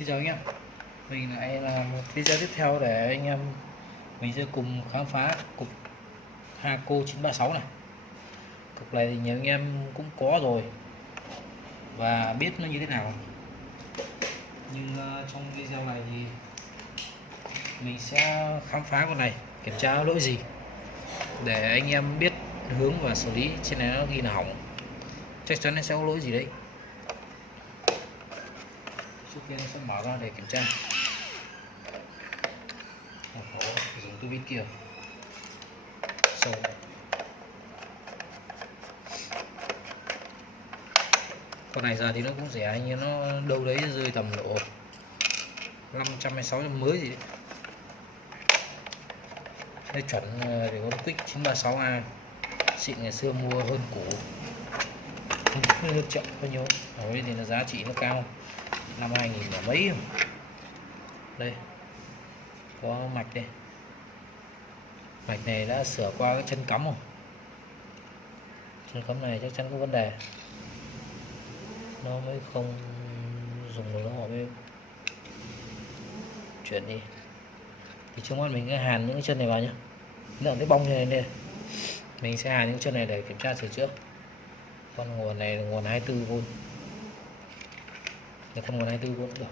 Xin chào anh em, mình lại là một video tiếp theo để anh em mình sẽ cùng khám phá cục Haco 936 này. Cục này thì nhiều anh em cũng có rồi và biết nó như thế nào, nhưng trong video này thì mình sẽ khám phá con này, kiểm tra lỗi gì để anh em biết hướng và xử lý. Trên này nó ghi là hỏng, chắc chắn nó sẽ có lỗi gì đấy. Trước tiên sẽ mở ra để kiểm tra. Dùng túi vít kia sâu. Con này giờ thì nó cũng rẻ, nhưng nó đâu đấy rơi tầm độ 500 hay 600 mới gì đấy. Đây chuẩn để con Quick 936A xịn, ngày xưa mua hơn cũ, hơn triệu bao nhiêu. Ở đây thì là giá trị nó cao, năm 2000 là mấy rồi. Đây có mạch đây, mạch này đã sửa qua cái chân cắm rồi. Chân cắm này chắc chắn có vấn đề, nó mới không dùng được, nó mới chuyển đi. Thì trước mắt mình sẽ hàn những cái chân này vào nhé, lượng cái bong này này mình sẽ hàn những chân này để kiểm tra sửa chữa. Con nguồn này là nguồn 24V, để con nguồn 24V cũng được.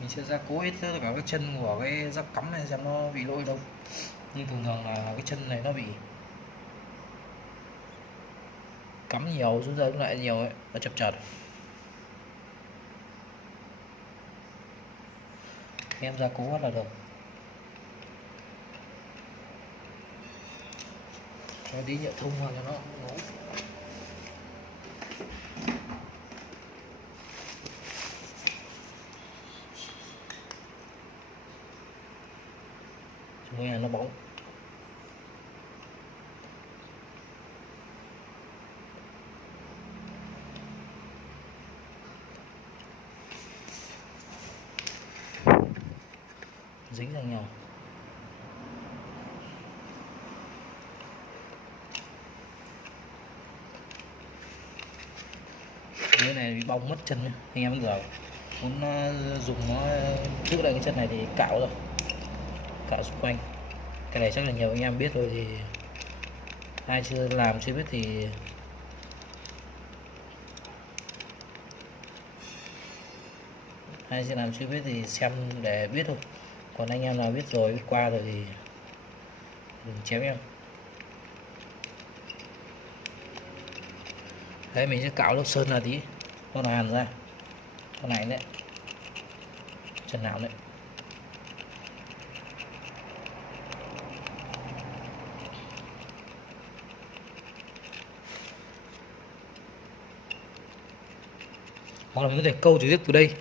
Mình sẽ gia cố hết tất cả các chân của cái giáp cắm này xem nó bị lỗi đâu. Nhưng thường thường là cái chân này nó bị cắm nhiều, rút ra rút lại nhiều ấy, nó chập chờn. Em gia cố là được. Cho đi nhựa thông vào cho nó ngủ. Chúng nó bóng. Dính vào nhau. Cái này bị bong mất chân nhá. Anh em giờ muốn dùng nó giữ lại cái chân này thì cạo rồi, cạo xung quanh. Cái này chắc là nhiều anh em biết rồi, thì ai chưa làm chưa biết thì xem để biết thôi. Còn anh em nào biết rồi, biết qua rồi thì đừng chém em. Đấy, mình sẽ cạo lớp sơn là tí, con hàn ra, con này đấy, chân nào đấy. Hoặc là mình có thể câu trực tiếp từ đây,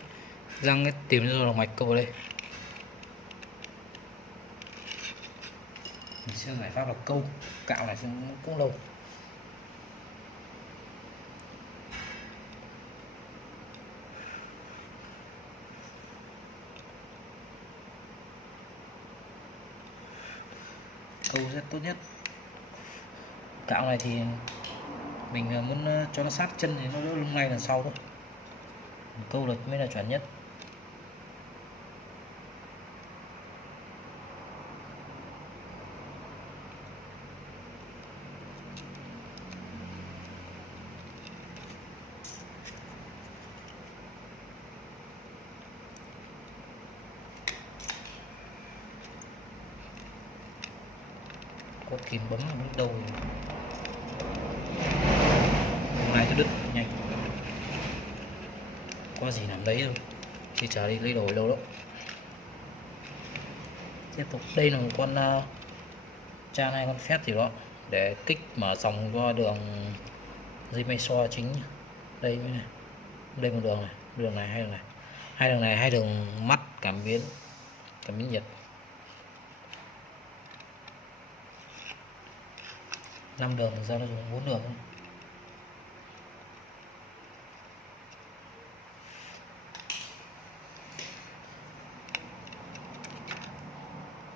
răng cái tìm ra lòng mạch câu vào đây. Mình sẽ giải pháp là câu, cạo này cũng lâu. Câu rất tốt nhất. Cạo này thì mình muốn cho nó sát chân thì nó đỡ lung lay lần sau thôi. Câu được mới là chuẩn nhất. Có kìm bấm đầu này nó đứt nhanh, có gì làm đấy thôi, chỉ trả đi lấy đổi lâu đó. Tiếp tục, đây là một con trang hay con phép gì đó để kích mở dòng qua đường dây may so chính đây này. Đây một đường này, đường này, hai đường này, hai đường này, hai đường mắt cảm biến nhiệt. 5 đường ra nó dùng 4 đường thôi.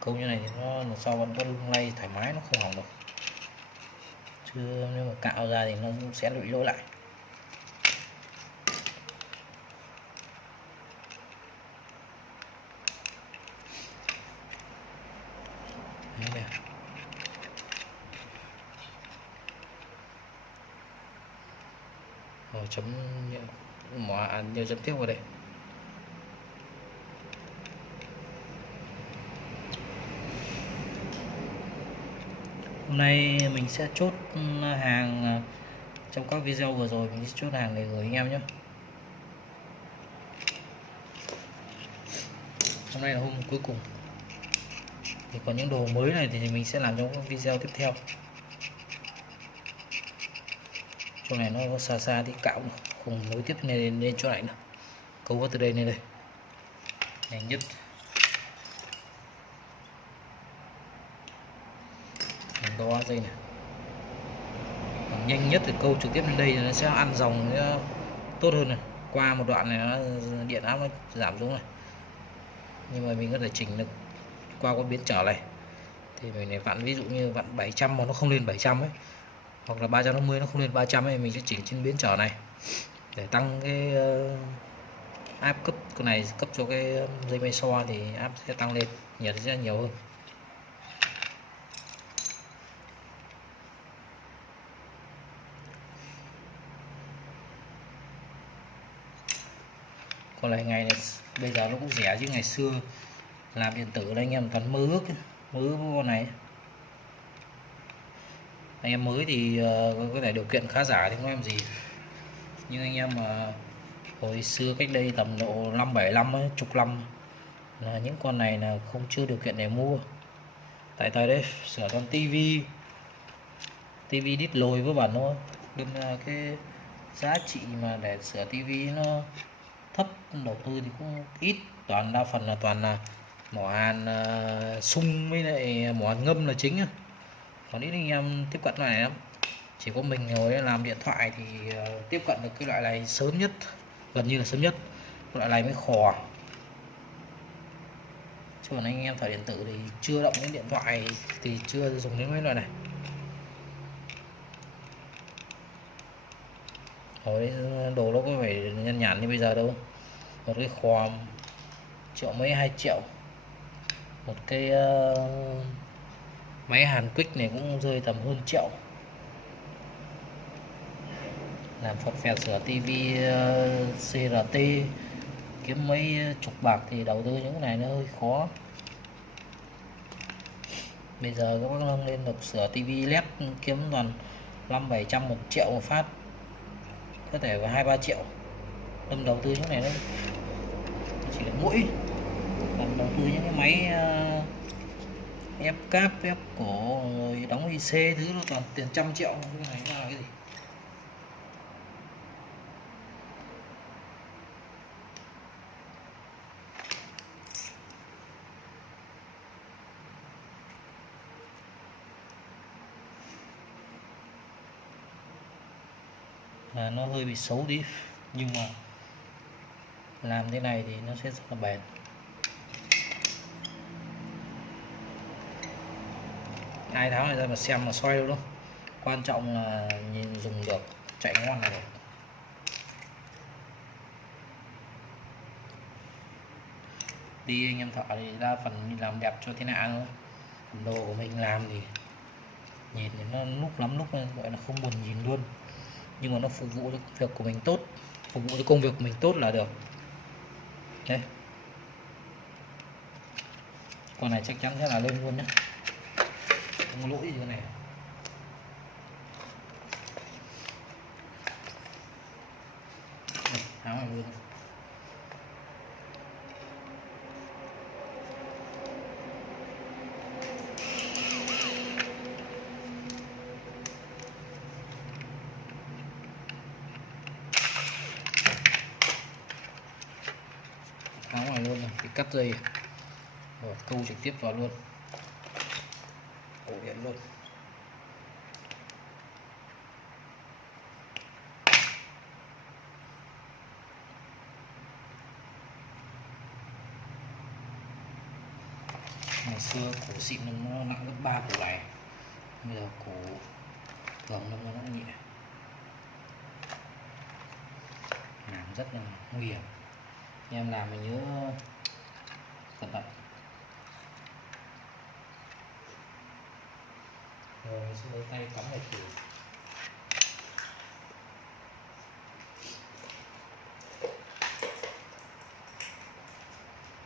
Câu như này thì nó sau vẫn có lung lay thoải mái, nó không hỏng được. Chứ nếu mà cạo ra thì nó sẽ bị lỗi lại. Đấy, rồi chấm nhiều chấm tiếp vào đây. Hôm nay mình sẽ chốt hàng, trong các video vừa rồi mình sẽ chốt hàng để gửi anh em nhé. Hôm nay là hôm cuối cùng. Thì còn những đồ mới này thì mình sẽ làm trong các video tiếp theo. Chỗ này nó xa xa thì cạo không nối tiếp lên chỗ này nữa. Câu vào từ đây lên đây. Nhanh nhất. Mình đo dây này. Nhanh nhất thì câu trực tiếp lên đây thì nó sẽ ăn dòng tốt hơn này. Qua một đoạn này nó điện áp nó giảm xuống này. Nhưng mà mình có thể chỉnh được qua con biến trở này. Thì mình này vặn, ví dụ như vặn 700 mà nó không lên 700 ấy, hoặc là 350 nó không lên 300 ấy, mình sẽ chỉnh trên biến trở này để tăng cái áp cấp. Cái này cấp cho cái dây may so thì áp sẽ tăng lên, nhiệt sẽ nhiều hơn. Còn lại ngày này bây giờ nó cũng rẻ, chứ ngày xưa làm điện tử là anh em toàn mơ ước con này. Anh em mới thì có thể điều kiện khá giả thì không em gì, nhưng anh em mà hồi xưa cách đây tầm độ 5-7 năm ấy, chục năm là những con này là không chưa điều kiện để mua. Tại đây sửa con tivi đít lồi với bản thôi, nên là cái giá trị mà để sửa tivi nó thấp, đầu tư thì cũng ít, đa phần là toàn là mỏ hàn sung với lại mỏ hàn ngâm là chính. Còn ít anh em tiếp cận loại này lắm. Chỉ có mình ngồi làm điện thoại thì tiếp cận được cái loại này sớm nhất, gần như là sớm nhất. Loại này mới khò. Chứ còn anh em thợ điện tử thì chưa động đến điện thoại thì chưa dùng đến mấy loại này. Rồi đồ nó có phải nhăn nhản như bây giờ đâu. Một cái khò triệu mấy, 2 triệu. Một cái máy hàn Quick này cũng rơi tầm hơn triệu. Làm phật phẹt sửa tivi CRT kiếm mấy chục bạc thì đầu tư những cái này nó hơi khó. Bây giờ các bác nâng lên được sửa tivi LED kiếm toàn 500-700, 1 triệu một phát, có thể vào 2-3 triệu. Đâm đầu tư những này nó chỉ là mũi. Còn đầu tư những cái máy ép cáp, ép cổ, rồi đóng IC thứ nó toàn tiền trăm triệu. Cái này là cái gì? Nó hơi bị xấu đi, nhưng mà làm thế này thì nó sẽ rất là bền. Ai tháo này ra mà xem mà xoay đâu đâu, quan trọng là nhìn dùng được, chạy ngon là được. Đi anh em thợ thì đa phần đi làm đẹp cho thế nào thôi, đồ của mình làm thì nhìn thì nó lúc lắm lúc gọi là không buồn nhìn luôn, nhưng mà nó phục vụ cho việc của mình tốt, phục vụ cho công việc của mình tốt là được. Đây, con này chắc chắn sẽ là lên luôn nhé, không có lỗi gì cái này. Tháo này luôn. tháo ngoài luôn rồi, thì cắt dây rồi câu trực tiếp vào luôn, ổ điện luôn. Ngày xưa củ xịn nó nặng gấp 3 củ này, bây giờ củ thường nó nhẹ, làm rất là nguy hiểm. Anh em làm mình nhớ cẩn thận. Rồi mình sẽ lấy tay cắm vào củ.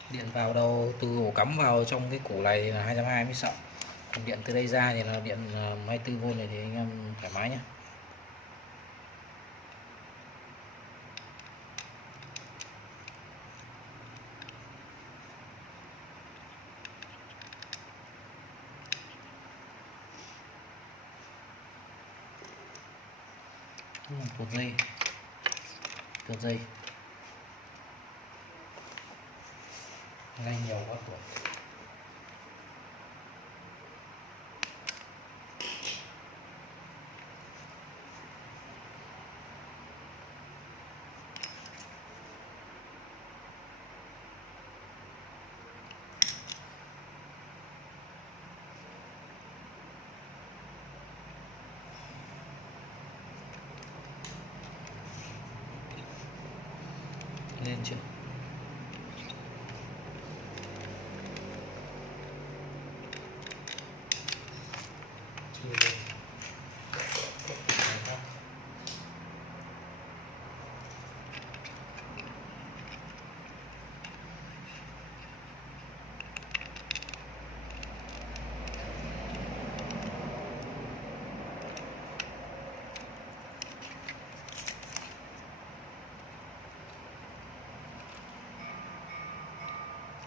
Điện vào đầu từ ổ cắm vào trong cái củ này là 220 mới sợ. Còn điện từ đây ra thì là điện 24V này thì anh em thoải mái nhé. Tuột dây ngay nhiều quá tuổi. Lên chưa? Chưa lên.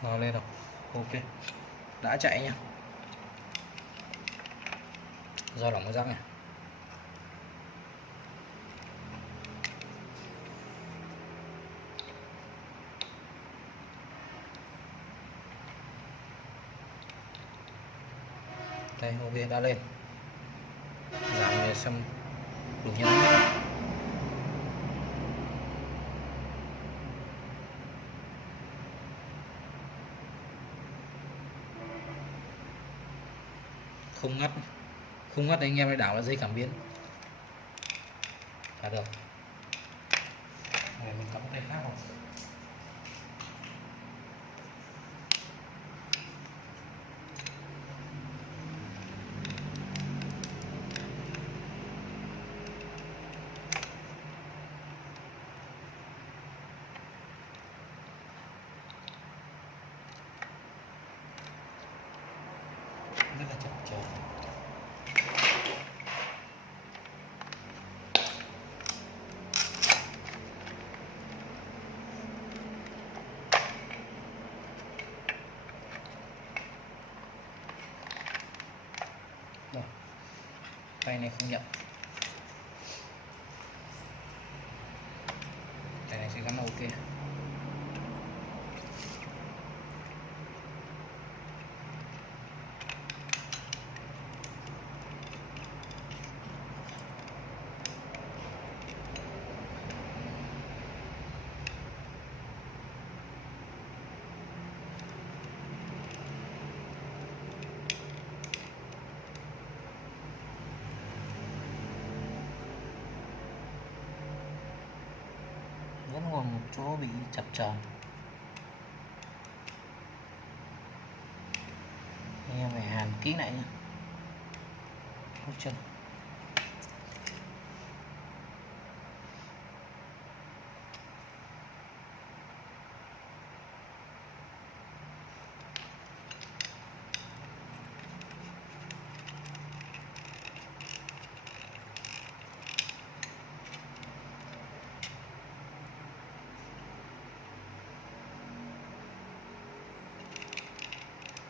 Nó lên rồi, ok, đã chạy nha. Do lỏng cái rác này. Đây, ok, đã lên. Giảm để xem đủ nhấn. Không ngắt anh em lại đảo là dây cảm biến là được. Này mình cắm tay khác không? Rất là chậm chạp. Rồi. Tay này không nhận. Tay này sẽ gắn ok. Vẫn còn một chỗ bị chập chờn. Anh em phải hàn kỹ lại nhé. Hút chân.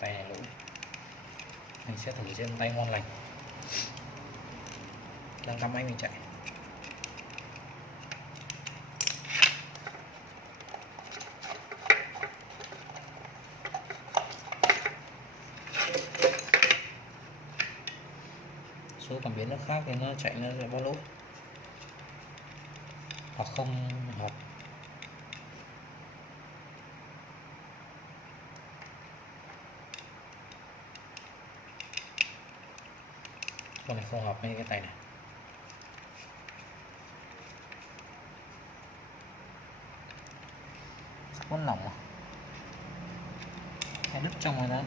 Tay này lỗi, mình sẽ thử trên tay ngon lành. Đang cắm máy mình chạy. biến nó khác thì nó chạy nó sẽ báo lỗi hoặc không hợp. Con này không hợp với cái tay này. Vẫn lỏng à? Hay đứt trong rồi đó.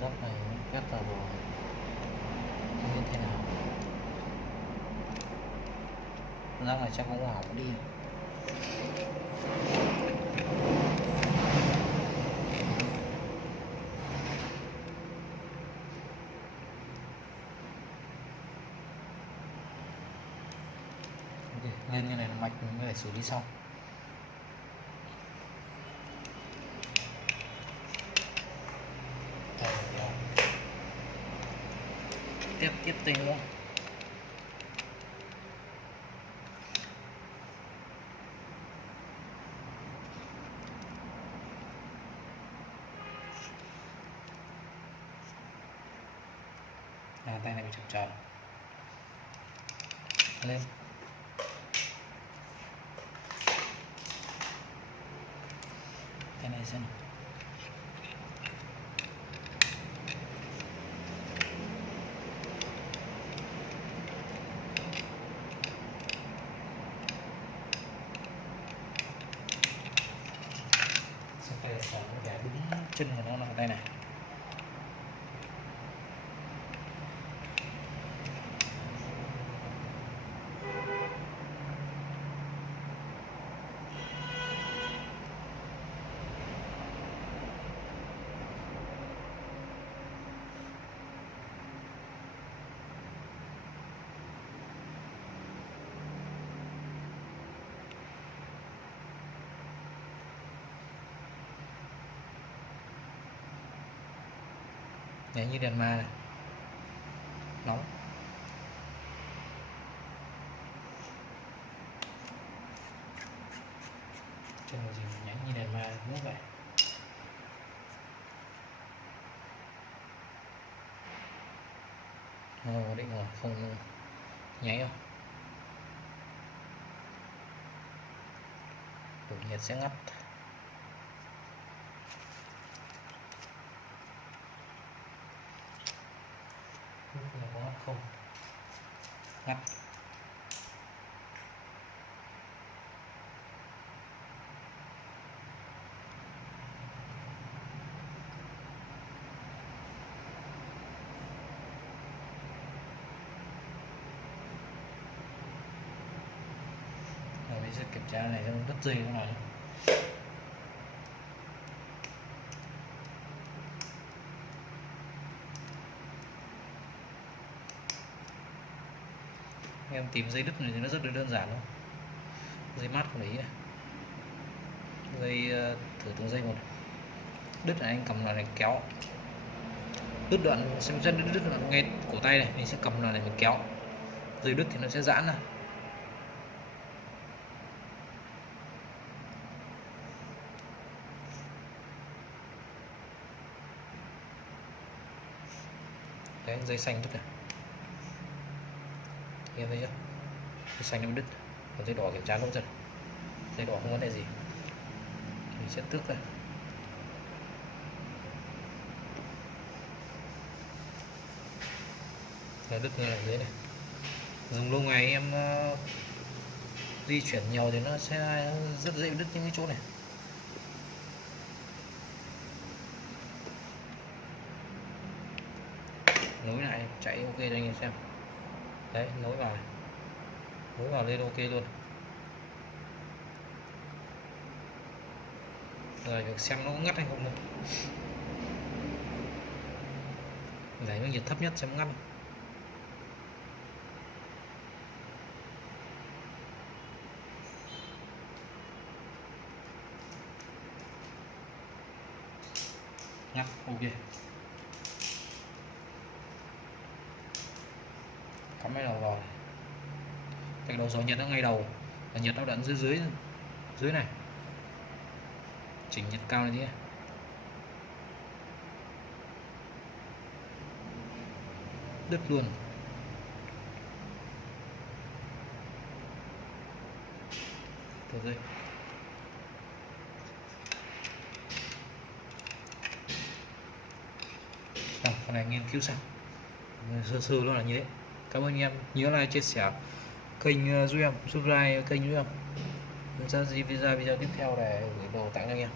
Dốc này ghép vào rồi, không biết thế nào. Dốc này chắc cũng hỏng đi. Lên như này là mạch mình phải xử lý xong. Tiếp tinh nữa. Tay này bị chập chờn lên. Cái này xem. Tay phải để đúng chân của nó là tay này. Đấy, như đèn ma này, nóng. Chân là gì nhánh như đèn ma nước vậy. Định rồi, không nháy không. Đủ nhiệt sẽ ngắt. Có ngắt không? Ngắt. Rồi mình sẽ kiểm tra này xem đứt dây thế nào. Em tìm dây đứt này thì nó rất là đơn giản thôi. Dây mát của đấy này. Dây thử từng dây một. Đứt này anh cầm là này kéo. Đứt đoạn xem đứt đoạn ngay cổ tay này, mình sẽ cầm là này mình kéo. Dây đứt thì nó sẽ giãn ra. Đấy, dây xanh đứt này. Em thấy chưa? Dây xanh nó đứt, còn dây đỏ kiểm tra luôn rồi. Dây đỏ không vấn đề gì, mình sẽ tước ra. Là đứt như là dưới này. Dùng lâu ngày em di chuyển nhiều thì nó sẽ rất dễ đứt những cái chỗ này. Nối lại chạy ok cho anh em xem. Đấy, nối vào lên ok luôn. Rồi việc xem nó có ngắt hay không nữa. Đẩy nó nhiệt thấp nhất xem ngắt. Ngắt ok. Cắm cái đầu vào. Cái đầu gió nhiệt nó ngay đầu, và nhiệt nó đặt dưới này. chỉnh nhiệt cao này đi, đứt luôn. Từ đây phần này nghiên cứu xong sơ sơ luôn là như thế. Cảm ơn anh em, nhớ like chia sẻ kênh giúp em, subscribe kênh giúp em. Mình sẽ ra video tiếp theo để gửi đồ tặng cho anh em.